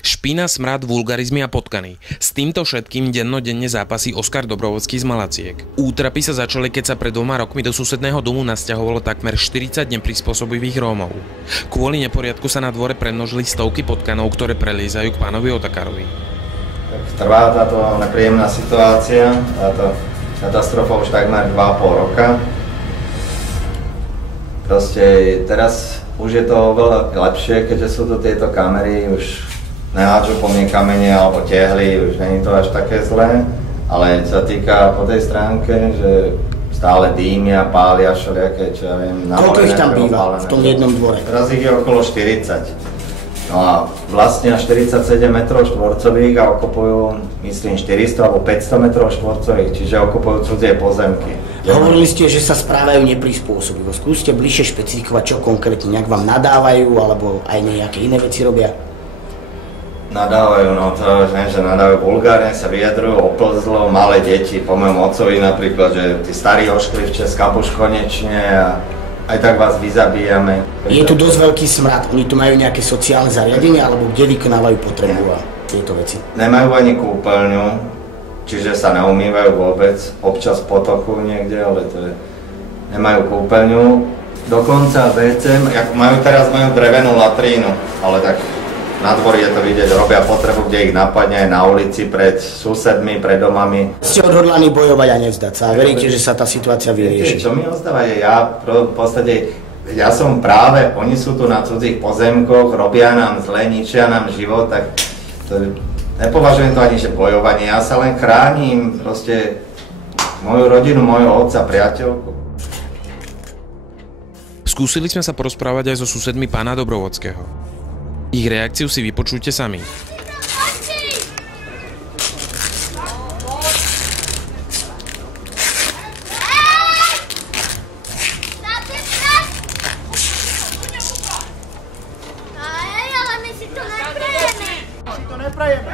Špina, smrad, vulgarizmy a potkany. S týmto všetkým dennodenne zápasí Oskar Dobrovodský z Malaciek. Útrapy sa začali, keď sa pred 2 rokmi do susedného domu nasťahovalo takmer 40 neprispôsobivých Rómov. Kvôli neporiadku sa na dvore premnožili stovky potkanov, ktoré preliezajú k pánovi Otakarovi. Trvá táto nepríjemná situácia, táto katastrofa už takmer 2,5 roka. Proste teraz už je to oveľa lepšie, keďže sú tu tieto kamery, už nehádžu po mne kamene alebo tehly, už není to až také zlé, ale sa týka po tej stránke, že stále dýmia, pália všelijaké, čo ja viem. Koľko ich tam býva v tom jednom dvore? Teraz ich je okolo 40. No a vlastne 47 metrov štvorcových a okupujú, myslím, 400 alebo 500 metrov štvorcových, čiže okupujú cudzie pozemky. Hovorili ste, že sa správajú neprispôsobivo. Skúste bližšie špecifikovať, čo konkrétne, nejak vám nadávajú, alebo aj nejaké iné veci robia? Nadávajú, no to viem, že nadávajú vulgárne, sa vyjadrujú oplzlo, malé deti, po mojom otcovi napríklad, že tí starí ošklivče, skabuš konečne a aj tak vás vyzabíjame. Je tu dosť veľký smrad, oni tu majú nejaké sociálne zariadenia, alebo kde vykonávajú potrebu a tieto veci? Nemajú ani kúpeľňu, čiže sa neumývajú vôbec, občas potoku niekde, ale to je... Nemajú kúpeľňu, dokonca WC, majú drevenú latrínu, ale tak na dvori je to vidieť, robia potrebu, kde ich napadne aj na ulici, pred susedmi, pred domami. Ste odhodlaní bojovať a nevzdať sa a veríte, že sa tá situácia vyrieši? Čo mi ostáva je, ja som práve, oni sú tu na cudzích pozemkoch, robia nám zle, ničia nám život, tak to, nepovažujem to ani, že bojovanie, ja sa len chránim proste moju rodinu, môjho otca, priateľku. Skúsili sme sa porozprávať aj so susedmi pána Dobrovodského. Ich reakciu si vypočujte sami. Ale my si to neprajeme.